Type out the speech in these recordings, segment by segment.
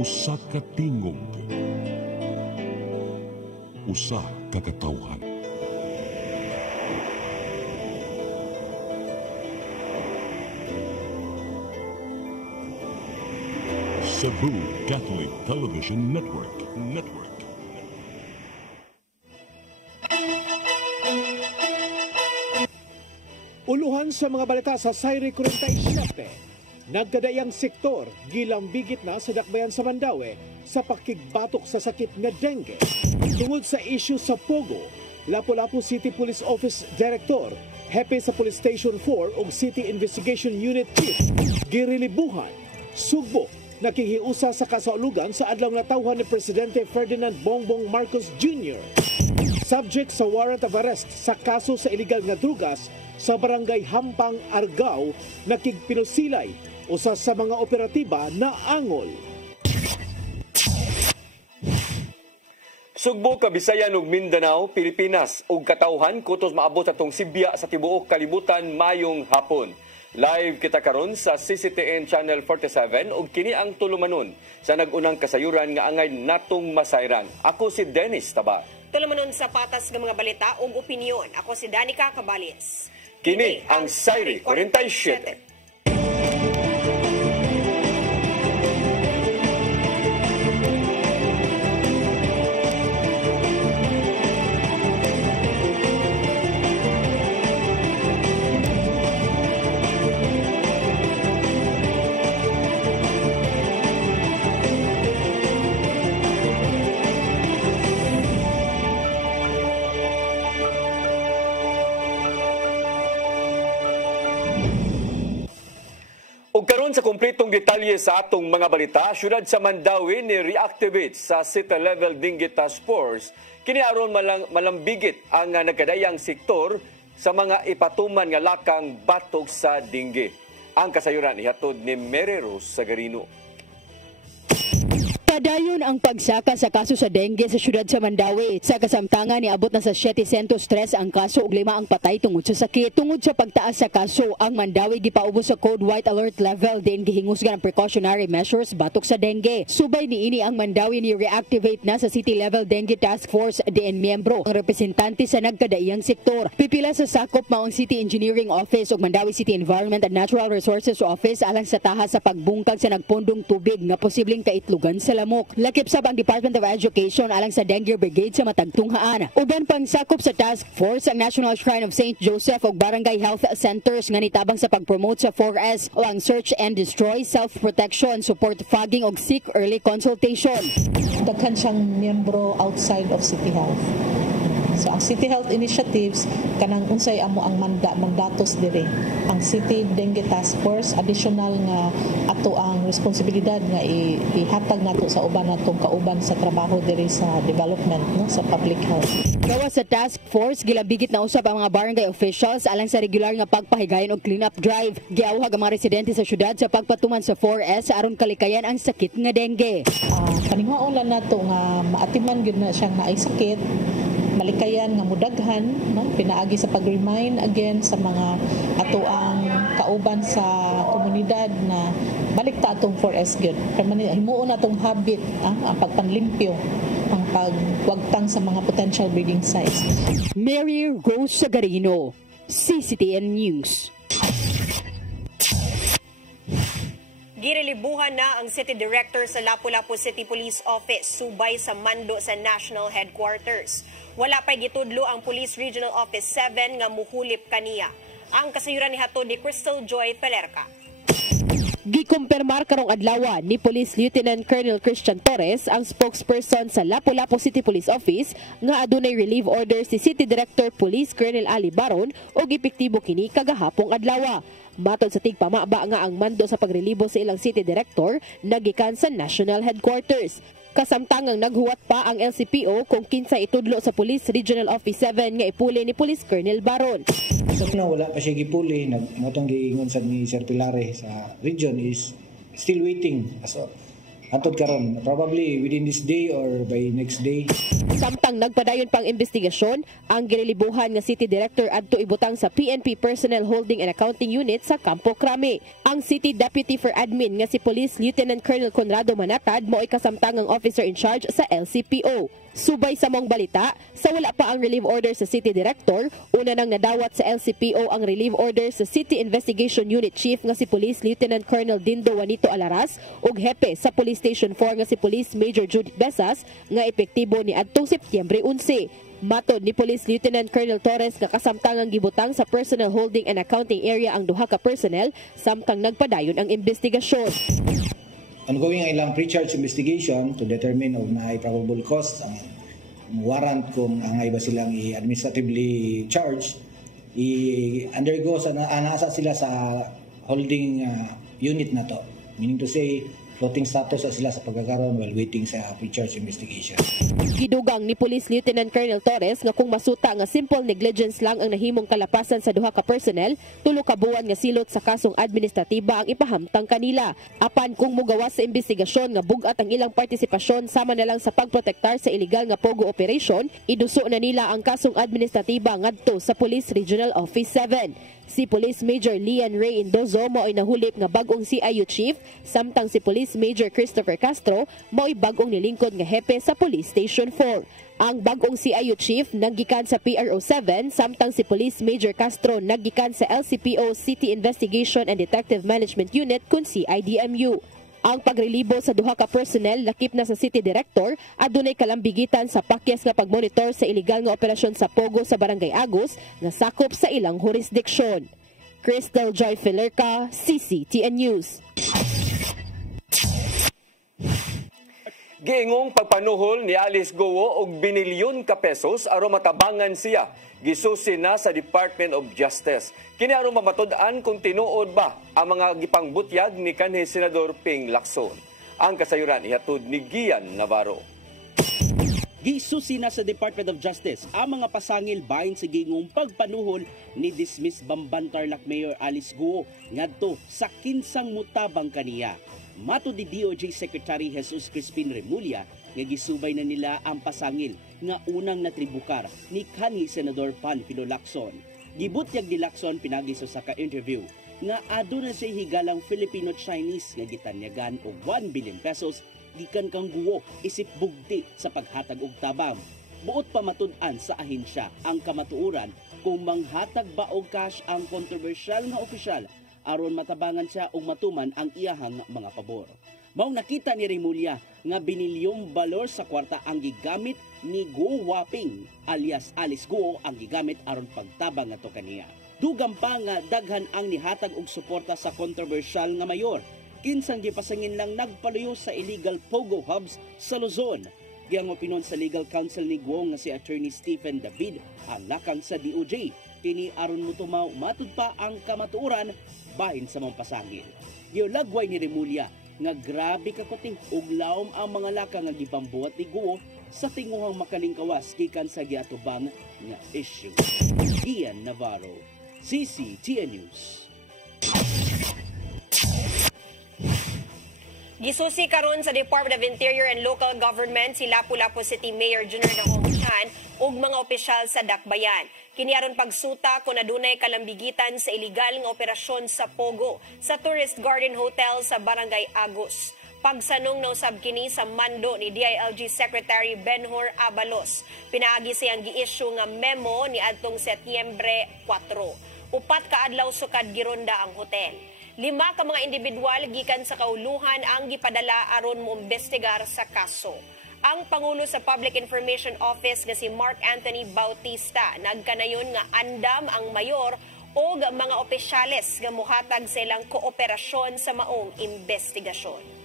Usa ka tingog, usa ka katawhan. Cebu Catholic Television Network. Uluhan sa mga balita sa Sayri 47. Nagkadayang sektor gilambigit na sa dakbayan sa Mandaue sa pakigbatok sa sakit nga dengue. Tungod sa issue sa Pogo, Lapu-Lapu City Police Office Director, hepe sa Police Station 4 ug City Investigation Unit Chief, girilibuhan, sugbo, nakihiusa sa kasaulugan sa adlaw nga tawhan ni Presidente Ferdinand Bongbong Marcos Jr. Subject sa warrant of arrest sa kaso sa illegal nga drugas sa barangay Hampang, Argao, nakigpinusilay usa sa mga operatiba na angol. Sugbo, Kabisayan ug Mindanao, Pilipinas ug katawhan kutos maabot atong Sibya sa tibuok kalibutan mayong hapon. Live kita karon sa CCTN Channel 47 ug kini ang tulumanon sa nagunang kasayuran nga angay natong masayran. Ako si Dennis Taba. Tulumanon sa patas ng mga balita ug opinyon. Ako si Danica Cabalis. Kini ang Sayri 47. Ug karon sa kumpletong detalye sa atong mga balita, syudad sa Mandaue ni reactivate sa City Level Dengue Task Force kini aron malambigit ang nagkadayang sektor sa mga ipatuman nga lakang batok sa dengue. Ang kasayuran ihatod ni Mary Rose Sagarino. Padayon ang pagsaka sa kaso sa dengue sa syudad sa Mandaue. Sa kasamtangan, niabot na sa 703 ang kaso ug 5 ang patay tungod sa sakit. Tungod sa pagtaas sa kaso, ang Mandaue gipaubos sa Code White Alert level din gihingusgan ang precautionary measures batok sa dengue. Subay niini ang Mandaue ni reactivate na sa City Level Dengue Task Force diin miyembro ang representante sa nagkadaiyang sektor. Pipila sa sakop mao ang City Engineering Office ug Mandaue City Environment and Natural Resources Office alang sa taha sa pagbungkag sa nagpundong tubig nga posibleng kaitlugan sa lamok. Lakip sab ang Department of Education alang sa Dengue Brigade sa matagtunghaan. Uban pang sakop sa task force ang National Shrine of St. Joseph ug Barangay Health Centers nga nitabang sa pagpromote sa 4S o ang Search and Destroy, Self-Protection, Support Fogging ug Seek Early Consultation. Daghan siyang miyembro outside of City Health. So ang City Health Initiatives kanang unsay amo ang mandatos dire. Ang City Dengue Task Force additional nga ato ang responsibilidad nga ihatag nato sa uban natong kauban sa trabaho dire sa development no sa public health. Gawas sa task force gilambigit na usab ang mga barangay officials alang sa regular nga pagpahigayon og clean-up drive. Giawhag ang mga residente sa syudad sa pagpatuman sa 4S aron kalikayan ang sakit nga dengue. Paningwaon lang nato nga maatiman gyud na siyang naay sakit. Malikayan nga mudaghan no pinaagi sa pag-remind again sa mga atoang kauban sa komunidad na balik ta atong 4S gyud himuon atong habit ang pagpanlimpyo ang pagwagtang sa mga potential breeding sites. Mary Rose Sagarino, CCTN News. Girilibuhan na ang City Director sa Lapu-Lapu City Police Office subay sa mando sa National Headquarters. Wala pa'y gitudlo ang Police Regional Office 7 nga muhulip kaniya. Ang kasayuran ni hatod ni Crystal Joy Pelerca. Gikumpirmar karong adlaw ni Police Lieutenant Colonel Christian Torres, ang spokesperson sa Lapu-Lapu City Police Office, nga adunay relief order si City Director Police Colonel Ali Baron o epektibo kini kagahapong adlaw. Matod sa tigpamaba nga ang mando sa pagrelibo sa ilang City Director nagikan sa National Headquarters. Kasamtangang naghuwat pa ang LCPO kung kinsa itudlo sa Police Regional Office 7 nga ipuli ni Police Colonel Baron. So wala pa siya gipuli, motong giingon sa ni Sir Pilare sa region is still waiting. So Hantod karon, probably within this day or by next day. Samtang nagpadayon pang investigasyon, ang ginilibuhan nga City Director adto ibutang sa PNP Personnel Holding and Accounting Unit sa Campo Crame. Ang City Deputy for Admin nga si Police Lieutenant Colonel Conrado Manatad mo'y kasamtangang officer in charge sa LCPO. Subay sa mong balita, sa wala pa ang relief order sa City Director, una nang nadawat sa LCPO ang relief order sa City Investigation Unit Chief nga si Police Lieutenant Colonel Dindo Juanito Alaras ug hepe sa Police Station 4 nga si Police Major Judith Besas nga epektibo ni adtong Setyembre 11. Matod ni Police Lieutenant Colonel Torres nga kasamtangang gibutang sa Personnel Holding and Accounting Area ang duha ka personnel samtang nagpadayon ang investigasyon. Ongoing ang ilang pre-charge investigation to determine of na probable cause ang warrant kung angay ba silang i-administratively charge i-undergo sa nasa sila sa holding unit na to, meaning to say floating status sila sa pagkakaroon while waiting sa pre-charge investigation. Gidugang ni Police Lieutenant Colonel Torres nga kung masuta nga simple negligence lang ang nahimong kalapasan sa duha ka personnel, tulo ka buwan nga silot sa kasong administratiba ang ipahamtang kanila. Apan kung mugawas sa investigasyon nga bugat ang ilang partisipasyon sama na lang sa pagprotektar sa illegal nga pogo operation, iduso na nila ang kasong administratiba ngadto sa Police Regional Office 7. Si Police Major Lian Ray Indozo mao'y nahulip nga bagong CIU Chief, samtang si Police Major Christopher Castro mao'y bagong nilingkod nga hepe sa Police Station 4. Ang bagong CIU Chief naggikan sa PRO 7, samtang si Police Major Castro naggikan sa LCPO City Investigation and Detective Management Unit kun CIDMU. Ang pagrelibo sa duha ka personnel lakip na sa City Director adunay kalambigitan sa pakyas nga pagmonitor sa illegal nga operasyon sa pogo sa Barangay Agus nga sakop sa ilang jurisdiksyon. Crystal Joy Filerca, CCTN News. Giingong pagpanuhol ni Alice Guo og binilyon ka pesos aron matabangan siya. Gisusi na sa Department of Justice. Kini aron mamatud-an kung tinuod ba ang mga gipangbutyag ni kanhi Senador Ping Lacson. Ang kasayuran ihatod ni Gian Navarro. Gisusi na sa Department of Justice ang mga pasangil bahin sa gingong pagpanuhol ni dismiss Bamban Tarlac Mayor Alice Guo ngadto sa kinsang mutabang kaniya. Mato di DOJ Secretary Jesus Crispin Remulla nga gisubay na nila ang pasangil nga unang natribukar ni kanhi Senador Panfilo Lacson. Gibutyag ni Lacson pinagi sa ka-interview nga aduna siya higalang Filipino-Chinese nga gitanyagan og 1 billion pesos gikan kang Guo isip bugti sa paghatag og tabang. Buot pa matud-an sa ahensya ang kamatuoran kung manghatag ba og cash ang kontrobersyal nga opisyal aron matabangan siya og matuman ang iyahang mga pabor. Maong nakita ni Remulla nga binilyong balor sa kwarta ang gigamit ni Guo Waping alias Alice Guo ang gigamit aron pagtabang ngadto kaniya. Dugang pa nga daghan ang nihatag og suporta sa kontrobersyal nga mayor. Kinsang gipasangin lang nagpaluyo sa illegal pogo hubs sa Luzon. Giyang opinon sa legal counsel ni Guo nga si Attorney Stephen David ang nakang sa DOJ. Kini aron mutumaw matud pa ang kamatuoran bahin sa mga pasangil. Giulagway ni Remulla nga grabe kakuting ug lawom ang mga laka nga gipambuhat ni Guo sa tinguhang makalingkawas gikan sa giatubang nga issue. Gian Navarro, CCTN News. Gisusi karon sa Department of Interior and Local Government si Lapu-Lapu City Mayor Junior Dahong Chan ug mga opisyal sa Dakbayan. Kini aron pagsuta kung adunay kalambigitan sa iligal nga operasyon sa Pogo sa Tourist Garden Hotel sa Barangay Agus. Pagsanong na usab kini sa mando ni DILG Secretary Benhur Abalos. Pinaagi siyang gi-issue nga memo ni adtong Setyembre 4. Upat ka adlaw sukad gironda ang hotel. 5 ka mga individual gikan sa kauluhan ang gipadala aron moimbestigar sa kaso. Ang Pangulo sa Public Information Office nga si Mark Anthony Bautista nagkanayon nga andam ang mayor o mga opisyales nga muhatag sa ilang kooperasyon sa maong investigasyon.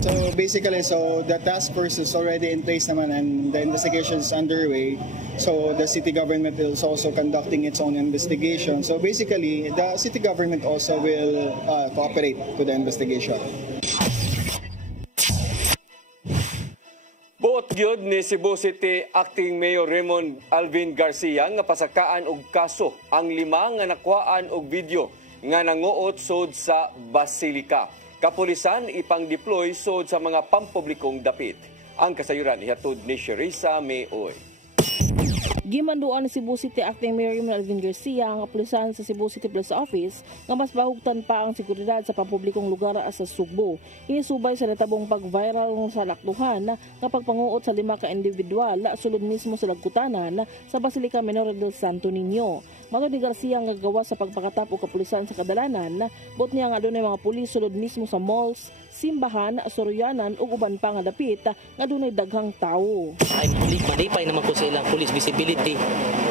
So basically, the task force is already in place naman and the investigation is underway. So the city government is also conducting its own investigation. So basically, the city government also will cooperate to the investigation. Buot gyud ni Cebu City Acting Mayor Raymond Alvin Garcia nga pasakaan og kaso ang 5 nga nakuhaan og video nga nanguot sud sa Basilica. Kapulisan ipang-deploy sod sa mga pampublikong dapit. Ang kasayuran ihatod ni Sherissa Mayoy. Gimanduan ni Cebu City Acting Mayor Alvin Garcia ang kapulisan sa Cebu City Police Office nga mas bahugtan pa ang seguridad sa pampublikong lugar sa Sugbo. Inisubay sa natabong pag-viral sa lakduhan nga pagpanguot sa 5 ka individual sulod mismo sa lagkutanan sa Basilica Menor del Santo Niño. Matod ni Garcia nga gawa sa pagpakatap o kapulisan sa kadalanan, bot niya nga adunay mga pulis sulod mismo sa malls, simbahan, suryanan ug uban pa nga dapit nga adunay daghang tawo. I believe madipay naman ko sa ilang police visibility,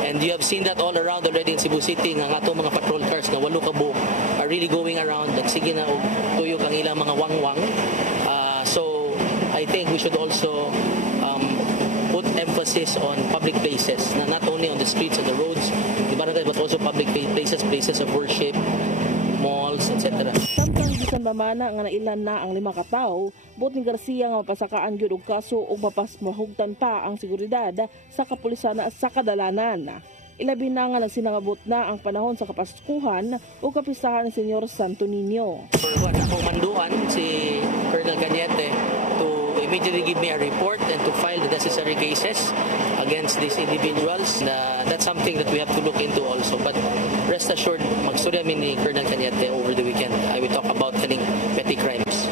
and you have seen that all around already in Cebu City nga atong mga patrol cars nga 8 ka buok are really going around at sige na og tuyo kang ilang mga wangwang. So I think we should also put emphasis on public places, not only on the streets and the roads, but also public places of worship, malls, etc. Samtang bisan mamana nga nailan na ang 5 ka tawo, buot ni Garcia nga mapasakaan gyud og kaso ug mapasmahugtan pa ang seguridad sa kapulisan sa kadalanan. Ilabi na nga nagsinangabot na ang panahon sa Kapaskuhan o kapistahan ni Senyor Santo Niño. Ako manduan si Colonel Cañete to immediately give me a report and to file the necessary cases against these individuals. That's something that we have to look into also. But rest assured, magsurya mi ni Colonel Cañete over the weekend. I will talk about killing petty crimes.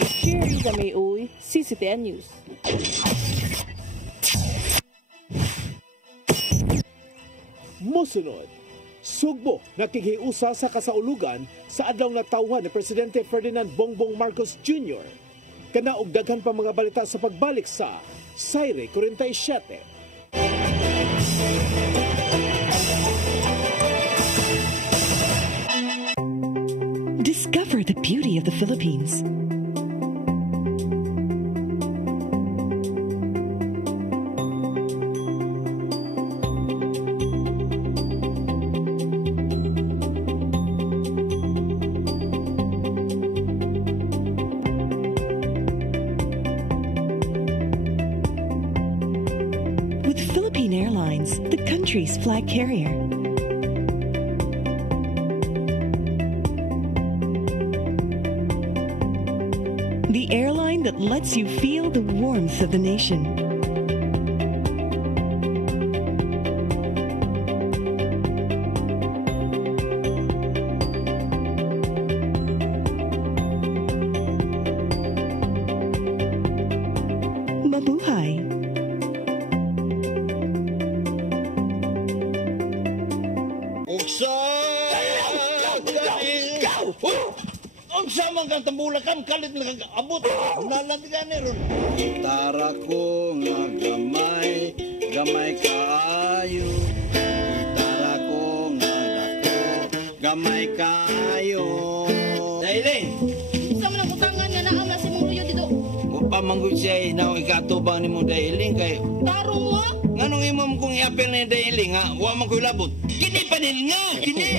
Sherissa Mayoy, CCTN News. Mosunod, Sugbo nakikiusa sa kasaulugan sa adlaw na tawhan ni Presidente Ferdinand Bongbong Marcos Jr. Kanaog daghan pa mga balita sa pagbalik sa Sayre 47. Discover the beauty of the Philippines. With Philippine Airlines, the country's flag carrier. The airline that lets you feel the warmth of the nation. Mabuhay! Ang samang kang tambulakan, kalit nag-abot. Nalandigan ni ron. Gitara ko nga gamay, gamay kaayo. Gitara ko nga dako, gamay kaayo. Dailing! Sa man ang utangan nga naam na si mong luyo dito. Upamanggoy siya na ikatubang ni mo Dailing kay... Tarong mo? Nganong imam kong i-apel ni Dailing ha? Huwag man ko'y labot. Kini panil nga! Kini!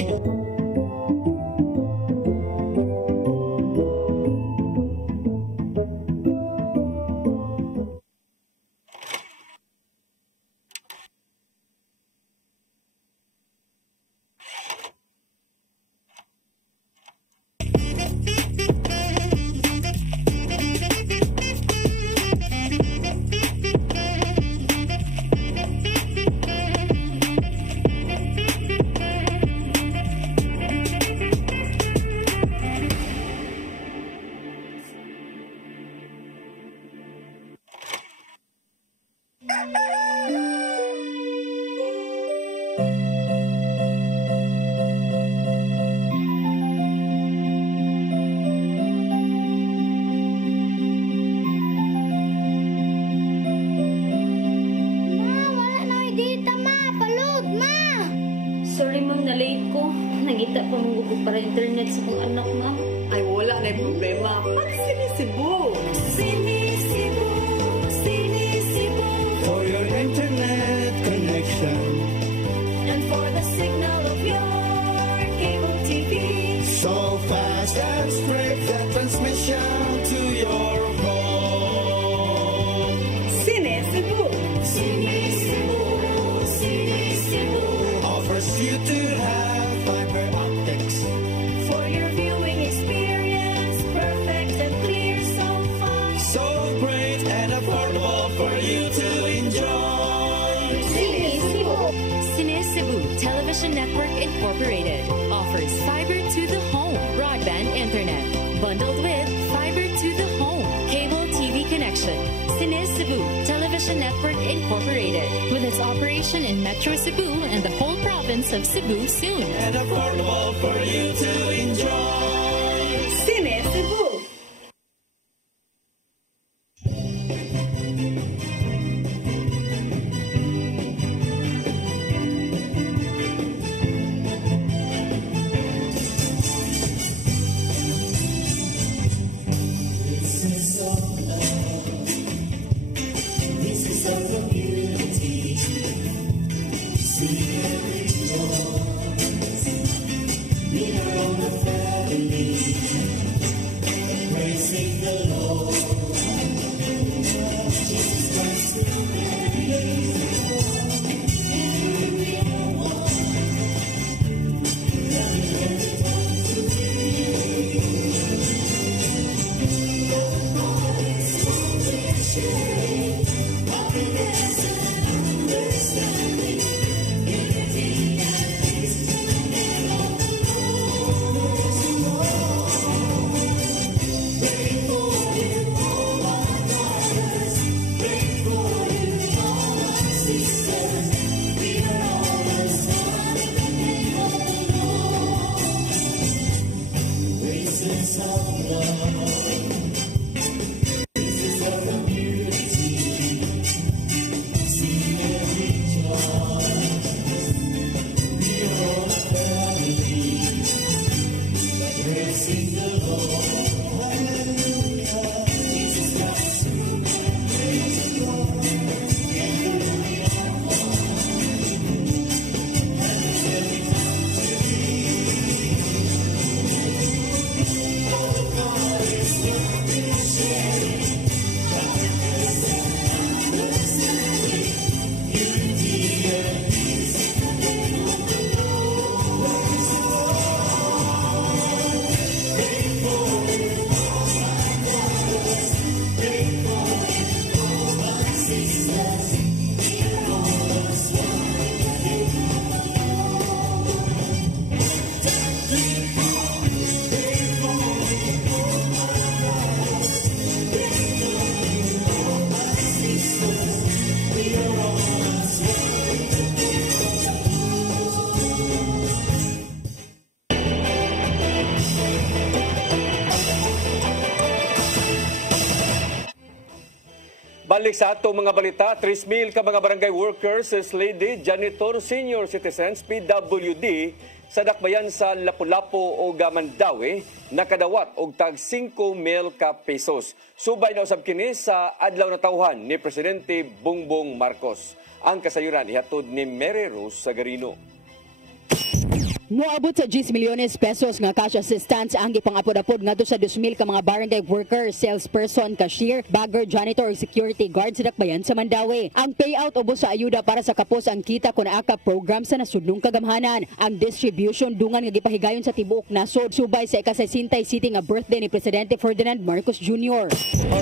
Sorry ma'am, na-late ko. Nangita pa mong para internet sa kong anak ma'am. Ay, wala na yung problema. Pag-Sinisibu! Sinisibu, Sinisibu. For your internet connection. And for the signal of your cable TV. So fast and straight the transmission to your phone. Sinisibu! Sinisibu, Sinisibu. Offers you to have fiber optics. For your viewing experience, Internet, bundled with fiber to the home, cable TV connection. Cine Cebu Television Network Incorporated, with its operation in Metro Cebu and the whole province of Cebu soon. And affordable for you to enjoy. Cine Cebu. Balik sa atong mga balita, 3,000 ka mga barangay workers, lady, janitor, senior citizens, PWD sa dakbayan sa Lapu-Lapu o Mandaue nakadawat og tag 5,000 ka pesos. Subay na usab kini sa adlaw na tawhan ni Presidente Bongbong Marcos. Ang kasayuran ihatod ni Mary Rose Sagarino. Moabot sa 10 milyones pesos nga cash assistance ang gipangapod-apod ngadto sa 2,000 ka mga barangay worker, salesperson, cashier, bagger, janitor, security guard sa dakbayan sa Mandaue. Ang payout ubos sa ayuda para sa kapos ang kita kun aka program sa nasudnong kagamhanan. Ang distribution dungan nga gipahigayon sa tibuok nasod subay sa ika-60 city nga birthday ni Presidente Ferdinand Marcos Jr.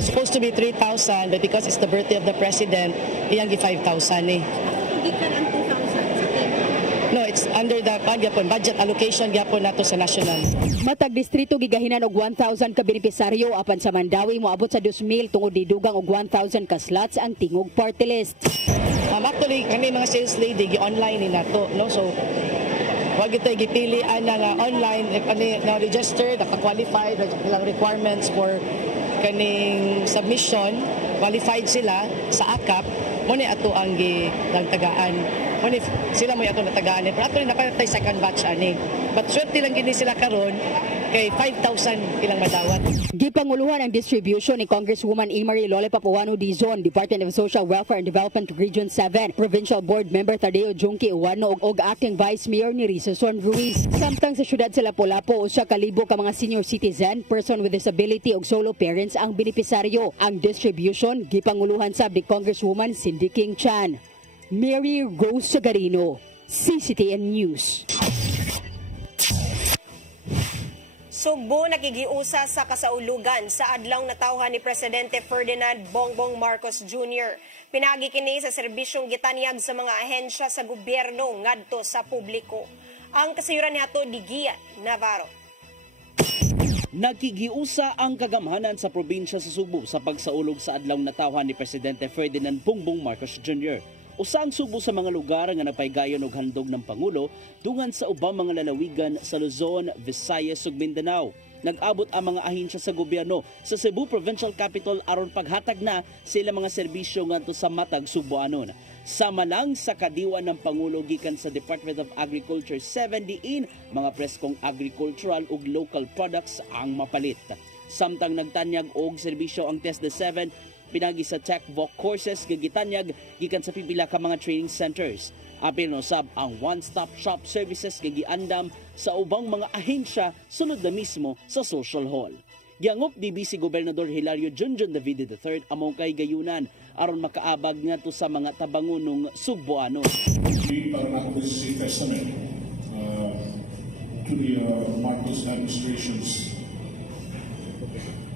Supposed to be 3,000 but because it's the birthday of the President, iyang gi 5,000 eh. No, it's under the budget allocation gyapon nato sa national. Matag distrito gigahinan og 1,000 ka benepisaryo apan sa Mandaue moabot sa 2,000 tungod didugang og 1,000 ka slots ang tingog party list. Actually kani mga sales lady gi-online ni nato, no? So wag ito gipili ana nga online kani na registered, naka-qualified ang requirements for kaning submission, qualified sila sa AKAP, mo ni ato ang gitagtagaan. If sila mo ato natagaan pero ato napatay second batch ani. But swerte lang gini sila karon kay 5,000 ilang madawat. Gipanguluhan ang distribution ni Congresswoman Imari Lole Papuano Dizon, Department of Social Welfare and Development Region 7, Provincial Board Member Tadeo Junki Uwano og Acting Vice Mayor ni Rizazon Ruiz. Samtang sa syudad sa Lapu-Lapu, usa ka libo ka mga senior citizen, person with disability ug solo parents ang benepisaryo. Ang distribution gipanguluhan sab ni Congresswoman Cindy King Chan. Mary Rose Sagarino, CCTN News. Sugbo nakigiusa sa kasaulugan sa adlaw natawhan ni Presidente Ferdinand Bongbong Marcos Jr. Pinagi kini sa serbisyong gitanyag sa mga ahensya sa gobyerno ngadto sa publiko. Ang kasayuran niadto Digian Navarro. Nakigiusa ang kagamhanan sa probinsya sa Subo sa pagsaulog sa adlaw natawhan ni Presidente Ferdinand Bongbong Marcos Jr. Usa ang Subo sa mga lugar nga nagpaygayon og handog ng Pangulo dungan sa ubang mga lalawigan sa Luzon, Visayas ug Mindanao. Nag-abot ang mga ahensya sa gobyerno sa Cebu Provincial Capital aron paghatag na sila mga serbisyo ngadto sa matag Subuanon. Sama lang sa kadiwa ng Pangulo gikan sa Department of Agriculture 70 mga preskong agricultural ug local products ang mapalit. Samtang nagtanyag og serbisyo ang TESDA 7 pinagi sa TechVoc courses gigitanyag gikan sa pipila ka mga training centers. Apil no sab ang one-stop shop services gigiandam sa ubang mga ahensya sulod na mismo sa social hall. Giangop DB si Gobernador Hilario Junjun David III among kay gayunan aron makaabag ngadto sa mga tabangonong Sugboano. Para na si testament to the Marcos administration's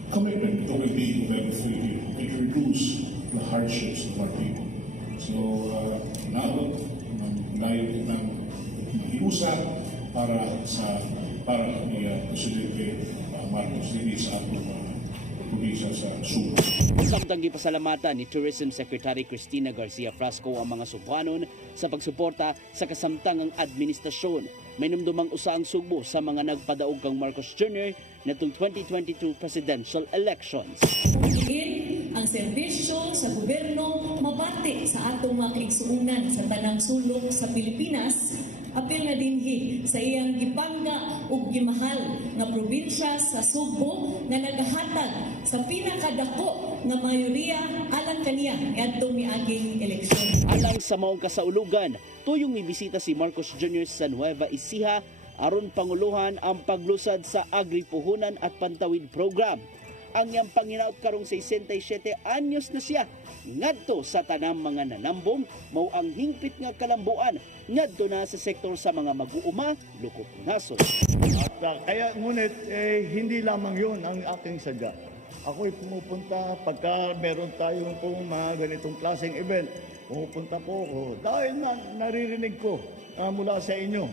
commitment to well-being of every Filipino and to reduce the hardships of our people. So, naabot ng iusap para ni Presidente Marcos dili sa atong probinsya sa Subo. Samtang gipasalamatan ni Tourism Secretary Cristina Garcia Frasco ang mga Subuanon sa pagsuporta sa kasamtangang administrasyon. May numdumang usa ang Subo sa mga nagpadaog kang Marcos Jr. natong 2022 presidential elections. Ang serbisyo sa gobyerno mabati sa atong mga kaigsuunan sa tanang sulok sa Pilipinas, apil na dinhi sa iyang gipangga ug gimahal nga probinsya sa Subo na nagahatag sa pinakadako nga mayoriya alang kaniya ngadtong miaging eleksyon. Alang sa maong kasaulugan, tuyong mibisita si Marcos Jr. sa Nueva Ecija aron panguluhan ang paglusad sa agripuhunan at pantawid program. Ang iyang panginaot karong 67 anyos na siya ngadto sa tanang mga nanambong mao ang hingpit nga kalambuan ngadto na sa sektor sa mga mag-uuma lukot nasod. Kaya ngunit hindi lamang yun ang aking sadya. Ako'y pumupunta pagka meron tayong pong mga ganitong klaseng event. Pumupunta po ako dahil naririnig ko mula sa inyong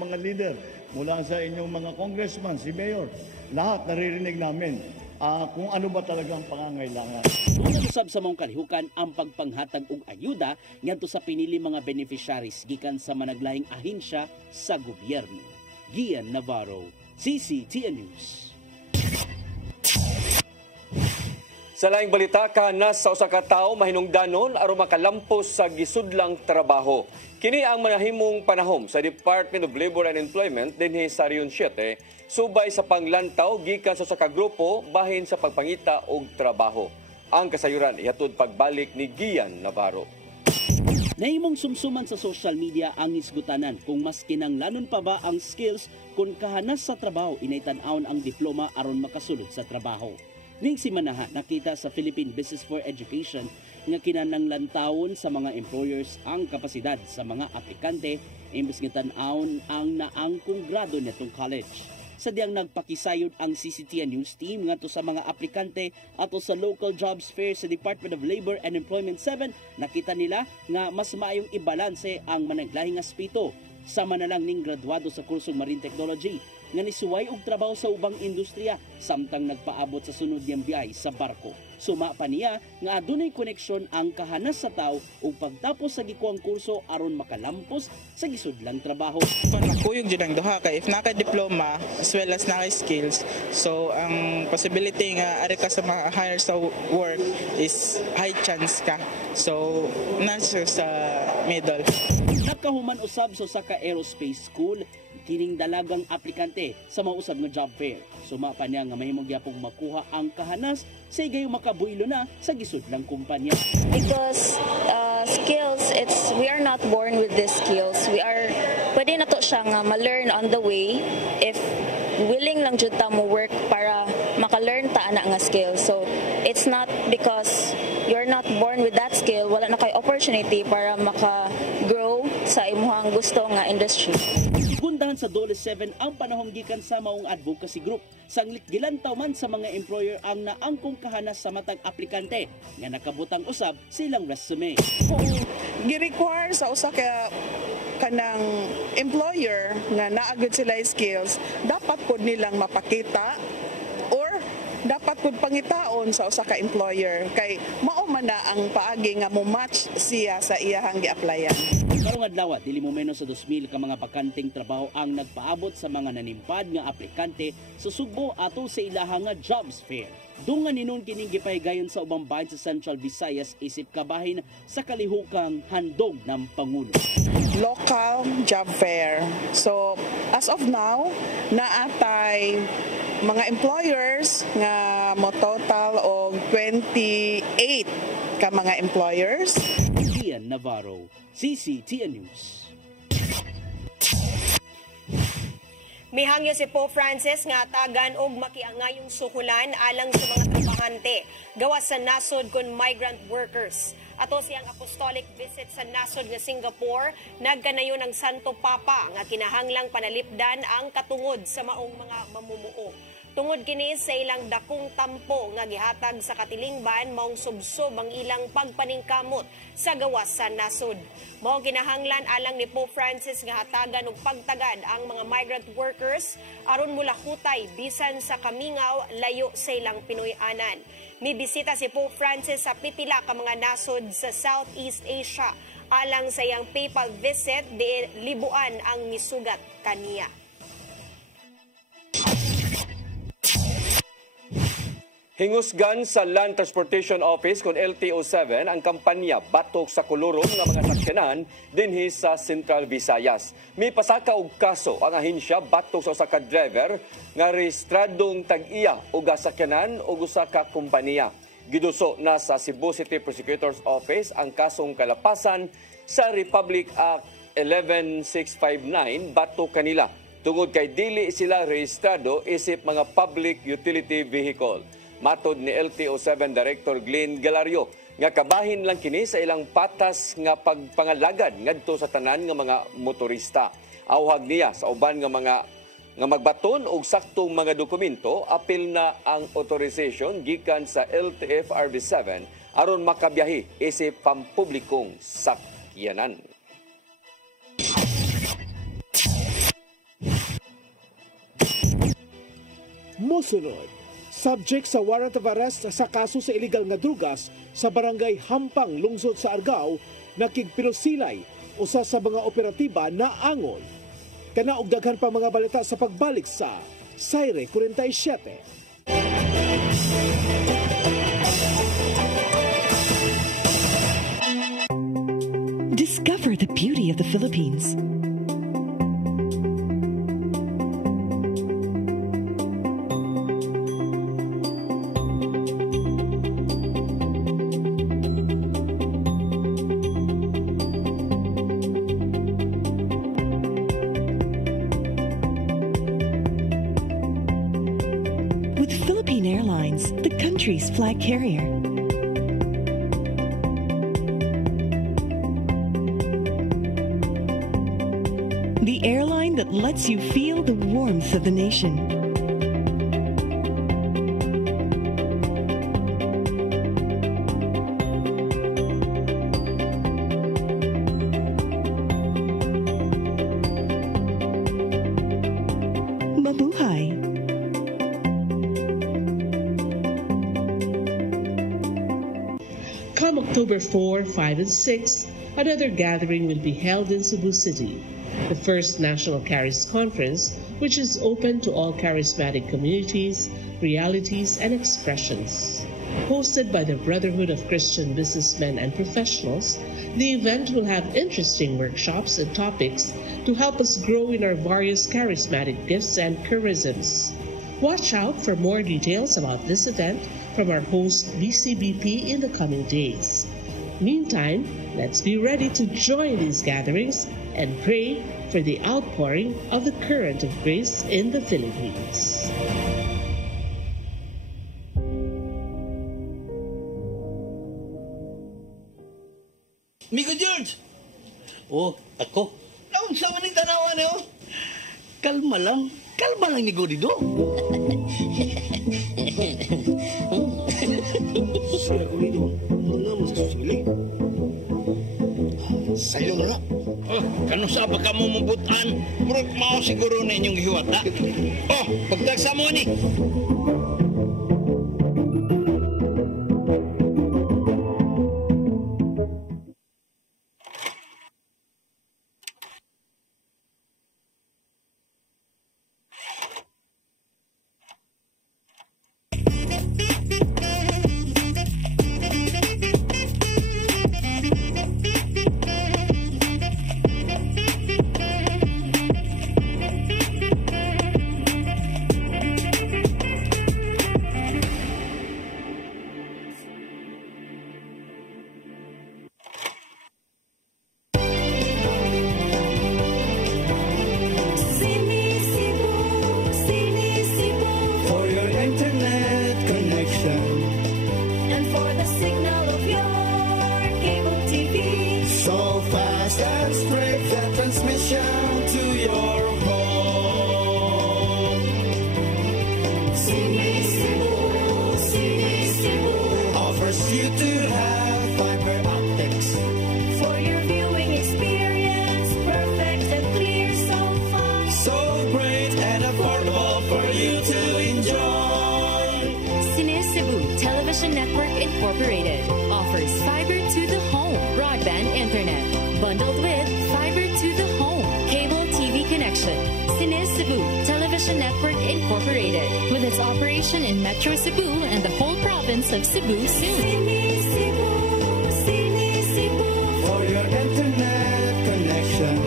mga leader, mula sa inyong mga congressman, si Mayor, lahat naririnig namin kung ano ba talaga ang pangangailangan. Usab sa mong kalihukan ang pagpanghatag og ayuda ngadto sa pinili mga beneficiaries gikan sa managlahing ahensya sa gobyerno. Gian Navarro, CCTN News. Sa laing balita, kahanas sa usa ka tawo mahinungdanon aron makalampos sa gisudlang trabaho. Kini ang manahimong panahom sa Department of Labor and Employment dinhi sa Region 7, subay sa panglantaw gikan sa usa ka grupo bahin sa pagpangita og trabaho. Ang kasayuran ihatod pagbalik ni Gian Navarro. Nahimong sumsuman sa social media ang hisgutanan kung mas kinanglanon pa ba ang skills kung kahanas sa trabaho inaytan-aon ang diploma aron makasulod sa trabaho. Ning si Manaha nakita sa Philippine Business for Education nga kinananglantawon sa mga employers ang kapasidad sa mga aplikante imbes nga tan-awon ang naangkong grado nitong college. Sadyang nagpakisayod ang CCTN News team ngadto sa mga aplikante ato sa local jobs fair sa Department of Labor and Employment 7, nakita nila nga mas maayong ibalanse ang managlahing aspeto. Sama na lang ning graduado sa kursong Marine Technology nga nisuway og trabaho sa ubang industriya samtang nagpaabot sa sunod niyang biyahe sa barko. Suma pa niya nga adunay koneksyon ang kahanas sa tao ug pagtapos sa gikuang kurso aron makalampos sa gisudlang trabaho. Nakuyog jud ang duha kay if naka-diploma as well as naka-skills, so ang possibility nga ari ka sa hire sa work is high chance ka. So nasa sa middle. Nakahuman usab sa ka aerospace school kining dalagang aplikante sa mausab nga job fair. Suma pa niya nga mahimong gyapong makuha ang kahanas sa gayong makabuilo na sa gisudlang kumpanya. Because skills, we are not born with these skills. Pwede na to siya nga ma-learn on the way if willing lang jud ta mo work para maka-learn ta ana nga skill. So it's not because you're not born with that skill, wala na kay opportunity para maka-grow sa imuhang gusto nga industry. Gundahan sa Dole 7 ang panahong gikan sa maong advocacy group. Sanglit gilantaw man sa mga employer ang naangkong kahanas sa matag aplikante nga nakabutang usab silang resume. Kung gi-require sa usa ka kanang employer nga naagad sila skills, dapat pod nilang mapakita kun pangitaon sa usa ka employer kay mao man na ang paagi nga mo match siya sa iyahang gi-applyan. Karong adlaw dili mo menos sa 2,000 ka mga bakanting trabaho ang nagpaabot sa mga nanimpad nga aplikante sa Sugbo ato sa ilahang nga jobs fair. Dungan ninon kining gipahigayon sa ubang bahin sa Central Visayas isip kabahin sa kalihukang handog ng Pangulo. Local job fair. So as of now, naatay mga employers nga mo total og 28 ka mga employers. Ian Navarro, CCTN News. Mihangyo si Pope Francis nga tagan og makiangayong sukulan alang sa mga trabahante gawas sa nasod kon migrant workers. Ato siyang apostolic visit sa nasod nga Singapore, nagkanayon ng Santo Papa nga kinahanglang panalipdan ang katungod sa maong mga mamumuo. Tungod kini sa ilang dakong tampo nga gihatag sa katilingban, maong subsob ang ilang pagpaningkamot sa gawas sa nasod. Maong kinahanglan alang ni Pope Francis nga hatagan og pagtagad ang mga migrant workers aron mula hutay bisan sa kamingaw layo sa ilang Pinoy-anan. Mibisita si Pope Francis sa pipila ka mga nasod sa Southeast Asia alang sa iyang papal visit di libuan ang misugat kaniya. Hingusgan sa Land Transportation Office kon LTO7 ang kampanya batok sa kulurong ng mga sakyanan dinhi sa Central Visayas. May pasaka og kaso ang ahensya batok sa usa ka driver nga rehistradong tag-iya og sakyanan og usa ka kompanya. Giduso na sa Cebu City Prosecutor's Office ang kasong kalapasan sa Republic Act 11659 batok kanila tungod kay dili sila rehistrado isip mga public utility vehicle. Matod ni LTO7 Director Glenn Galario nga kabahin lang kini sa ilang patas nga pagpangalagad ngadto sa tanan nga mga motorista. Awhag niya sa uban nga magbaton og saktong mga dokumento, apil na ang authorization gikan sa LTFRB7 aron makabiyahe isip pampublikong sakyanan. Mosunod. Subject sa warrant of arrest sa kaso sa illegal nga drugas sa barangay Hampang, lungsod sa Argao, nakigpilosilay usa sa mga operatiba na angol. Kana og daghan pa mga balita sa pagbalik sa Saire 47. Discover the beauty of the Philippines. Country's flag carrier. The airline that lets you feel the warmth of the nation. Mabuhay. Come October 4, 5, and 6, another gathering will be held in Cebu City, the first National Charis Conference, which is open to all charismatic communities, realities, and expressions. Hosted by the Brotherhood of Christian Businessmen and Professionals, the event will have interesting workshops and topics to help us grow in our various charismatic gifts and charisms. Watch out for more details about this event from our host BCBP in the coming days. Meantime, let's be ready to join these gatherings and pray for the outpouring of the current of grace in the Philippines. Migo George! Oh, ako? Naon sa maning tanawan eh, oh? Kalma lang ni Godido. Sila Godido, ano mo sa susili? Sa'yo na. Oh, kano sa baka mo mabutan? Murag mao siguro na inyong hiwata. Oh, pagtagsa mo ni. Incorporated offers fiber to the home broadband internet bundled with fiber to the home cable TV connection. Sinis Cebu Television Network Incorporated with its operation in Metro Cebu and the whole province of Cebu soon. Sinis Cebu, for your internet connection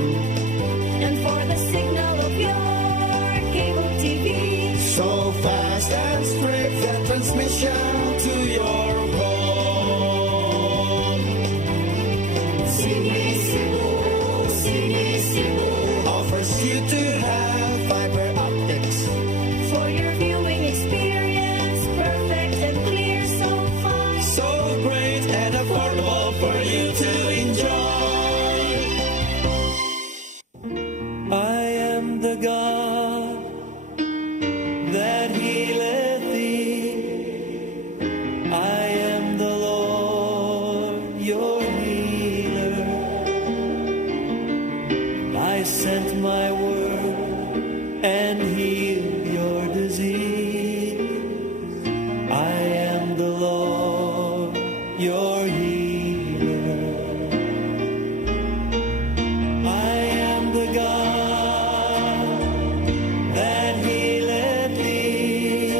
and for the signal of your cable TV. So fast and straight the transmission to your home. Sinis Cebu offers you to have fiber optics for your viewing experience, perfect and clear, so fast, so great and affordable for you to enjoy. I am the God that healeth thee. I am the Lord, your healer. I sent my word and healed your disease. I am the Lord, your healer. I am the God that healeth thee.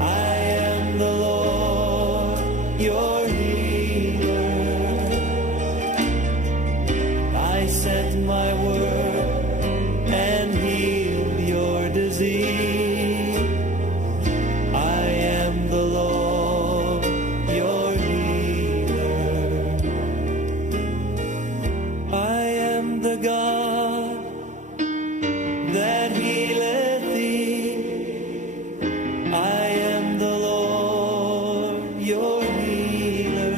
I am the Lord, your healer. I sent my word and healed your disease. I am the Lord, your healer. I am the God that healeth thee. I am the Lord, your healer.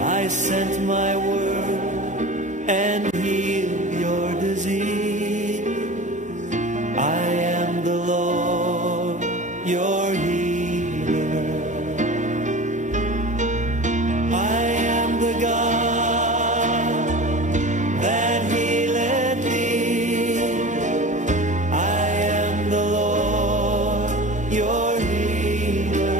I sent my word and healed your disease. I am the Lord, your healer. I am the God that healeth thee. I am the Lord, your healer.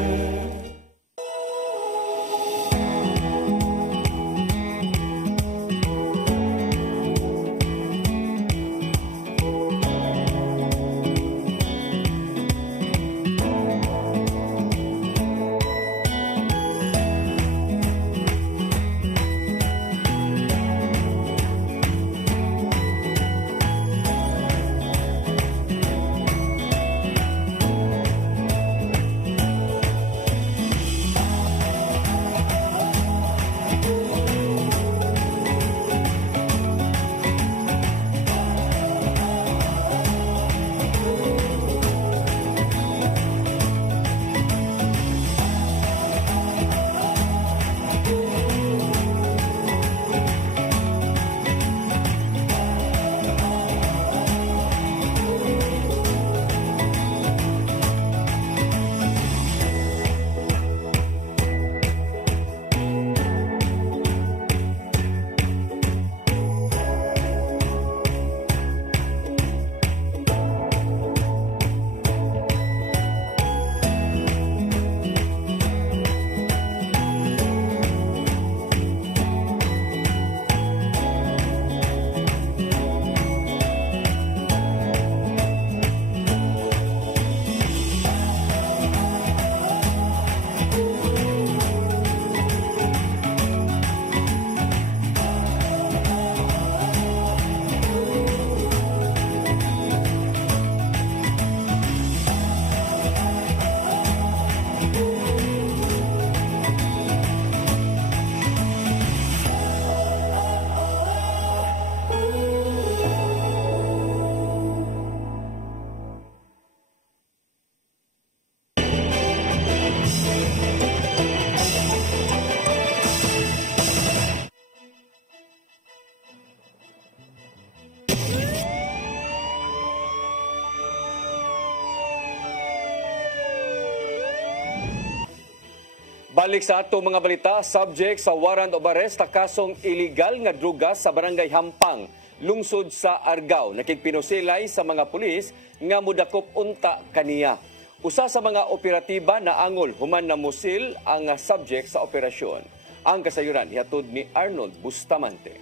Balik sa atong mga balita, subject sa warrant of arrest sa kasong illegal nga drugas sa barangay Hampang, lungsod sa Argao. Nakigpinusilay sa mga pulis nga mudakop unta kaniya. Usa sa mga operatiba na angol human na musil ang subject sa operasyon. Ang kasayuran hihatod ni Arnold Bustamante.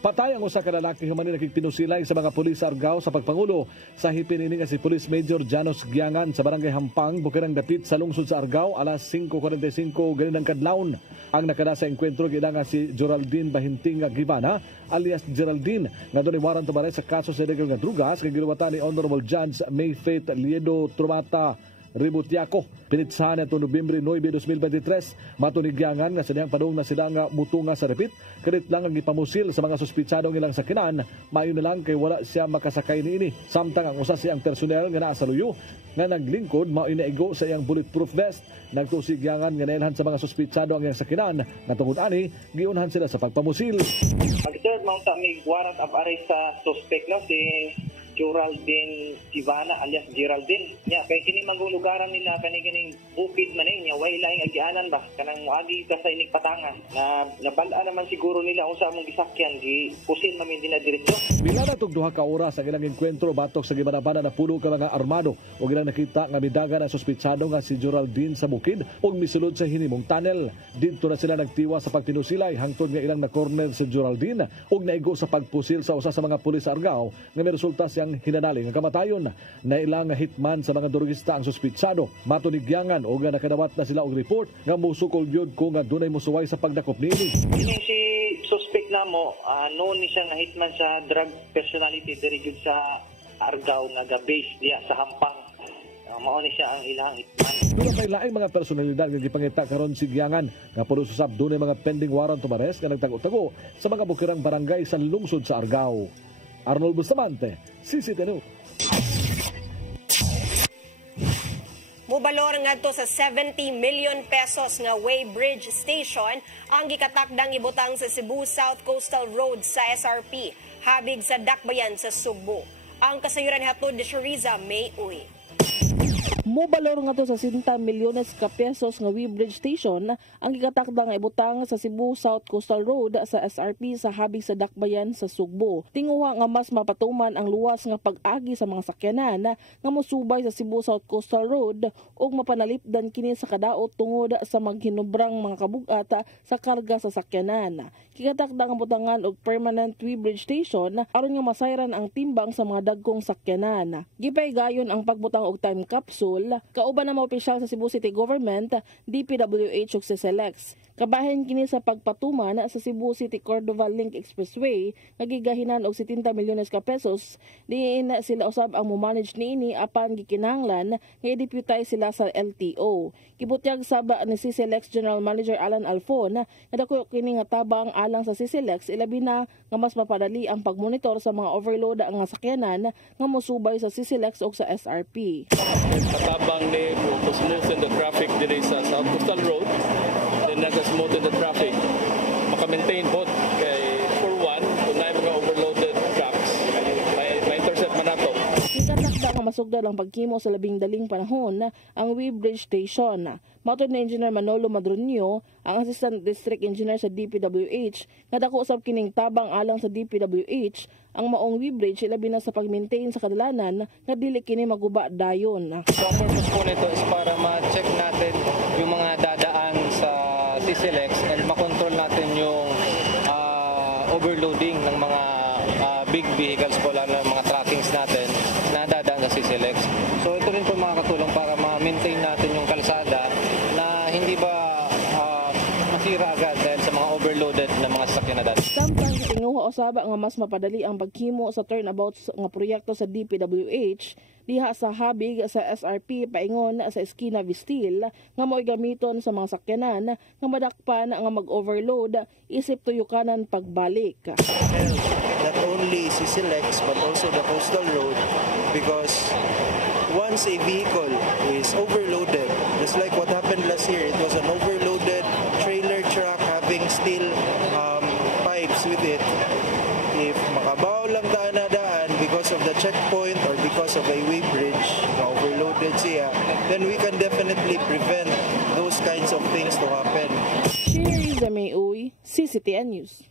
Patay ang usa ka lalaki human ni nagpinusilay sa mga pulis sa Argao sa pagpangulo sa hipin ini nga si Police Major Janos Giangan sa Barangay Hampang, Bukirang Dapit sa lungsod sa Argao alas 5:45 ganinang kadlawon. Ang nakada sa enkwentro gid nga si Geraldine Bahinting Givana alias Geraldine nga doon warrant to sa kaso sa illegal nga drugas kay giluwatan ni Honorable Judge Mayfaith Liedo Trumata Ributiaco. Pinitsahan ito Nobyembre 9, 2023. Matunigyangan nga sa diyang padung na sila nga mutunga sa repit. Kadit lang ang ipamusil sa mga suspitsadong ilang sakinan. Mayon na lang kay wala siya makasakay niini. Samtang ang usa siyang personel nga naa sa luyo nga naglingkod mao inaigo sa iyang bulletproof vest. Nagtusigyangan nga nailhan sa mga suspitsado ang iyang sakinan. Nga tungod ani, giunhan sila sa pagpamusil. Pag-third, maunta may warrant of arrest sa suspect no si Geraldine Ivana alias Geraldine. Nya kay kini magulugaran nila kani bukid man nya way laing agianan ba kanang moagi ka sa inig patangan na nabal-a naman siguro nila unsa among gisakyan gi pusin man din na diretso. Milana tug duha ka oras ang ilang enkwentro batok sa gibanabana na puno ka mga armado ug ilang nakita nga midagan ang suspitsado nga si Geraldine sa bukid ug misulod sa hinimong tunnel. Didto na sila nagtiwa sa pagtinusilay hangtod nga ilang na corner si Geraldine ug naigo sa pagpusil sa usa sa mga pulis sa Argao nga may resulta siyang hinanaling ang kamatayon. Na ilang hitman sa mga durugista ang suspitsado. Matunigyangan o nga nakadawat na sila og report nga musukol gyud ko nga dunay musuway sa pagdakop niini. Kini si suspect namo noon ni siya nga hitman sa drug personality diri gyud sa Argao nga base diya sa Hampang. Mao ni siya ang ilang hitman. Dula kay laing mga personalidad nga gipangita karon si Giangan nga pulos usab dunay mga pending warrant of arrest nga nagtago-tago sa mga bukirang barangay sa lungsod sa Argao. Arnold Bustamante, CCTV News. Mubalor ngadto sa 70 million pesos nga weighbridge station ang gikatakdang ibutang sa Cebu South Coastal Road sa SRP habig sa dakbayan sa Sugbo. Ang kasayuran hatod ni Shariza May Uy. Mobalor nga to sa 60 milyones ka pesos nga weighbridge station ang gikatakda nga ibutang sa Cebu South Coastal Road sa SRP sa habig sa dakbayan sa Sugbo. Tinguha nga mas mapatuman ang luwas nga pag-agi sa mga sakyanan nga mosubay sa Cebu South Coastal Road ug mapanalipdan kini sa kadaot tungod sa maghinubrang mga kabugat sa karga sa sakyanan. Gikatakda nga butangan og permanent weighbridge station aron nga masayran ang timbang sa mga dagkong sakyanan. Gipaygayon ang pagbutang og time capsule kauban na mga opisyal sa Cebu City Government, DPWH ug CCLEX. Kabahin kini sa pagpatuman sa Cebu City Cordova Link Expressway nga gigahinan og 70 milyones ka pesos. Diin sila usab ang mo-manage niini apan gikinahanglan nga i-deputize sila sa LTO. Gibutyag sab ni CCLEX General Manager Alan Alfon nga dako kini nga tabang alang sa CCLEX ilabi na nga mas mapadali ang pagmonitor sa mga overload nga sakyanan nga mosubay sa CCLEX ug sa SRP. Katabang ni to smoothen the traffic diri sa South Coastal Road. Then nasa-smoothen the traffic. Maka-maintain both kay for one, kung na mga overloaded trucks, ma-intercept man nato. Ikatakda nga masugdal ang pagkimo sa labing daling panahon ang weighbridge station. Matod ni Engineer Manolo Madronio, ang Assistant District Engineer sa DPWH, nga dako usab kining tabang alang sa DPWH ang maong weighbridge ilabi na sa pag-maintain sa kadalanan nga dili kini maguba dayon. So ang purpose po nito is para ma-check natin yung mga dadaan sa CCLEX and makontrol natin yung overloading ng mga big vehicles po, lalo ng mga trackings natin na dadaan sa CCLEX. So ito rin po makakatulong para ma-maintain natin yung kalsada na hindi ba masira agad dahil sa mga overloaded na mga sasakyan na dati. Samtang tinguha usaba nga mas mapadali ang paghimo sa turnabouts nga proyekto sa DPWH diha sa habig sa SRP paingon sa Esquina Vistil nga mo'y gamiton sa mga sakyanan nga madakpan nga mag-overload isip tuyukanan pagbalik. Not only CCLEX but also the coastal road because once a vehicle is overloaded, just like what happened last year, it was an overloaded trailer truck having steel pipes with it. If makabaw lang daan because of the checkpoint or because of a weighbridge na overloaded siya, then we can definitely prevent those kinds of things to happen. Shariza May Uy, CCTN News.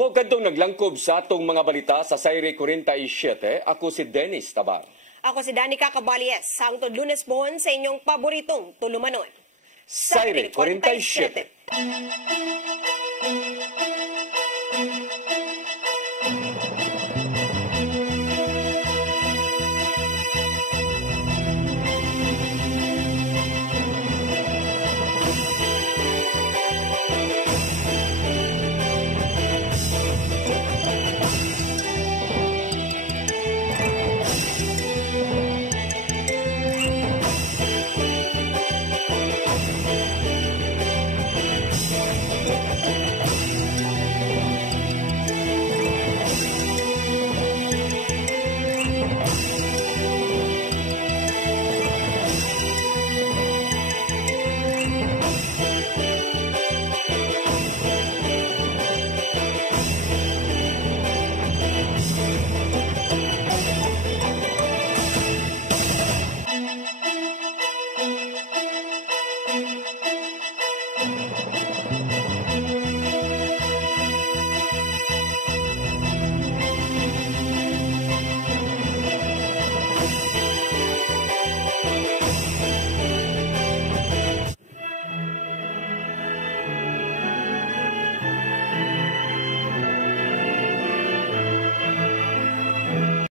Mo kadtong naglangkob sa atong mga balita sa Sayre 47, ako si Dennis Tabar. Ako si Danica Cabalies, hangtod Lunes buhon sa inyong paboritong tulumanon. Sayre 47.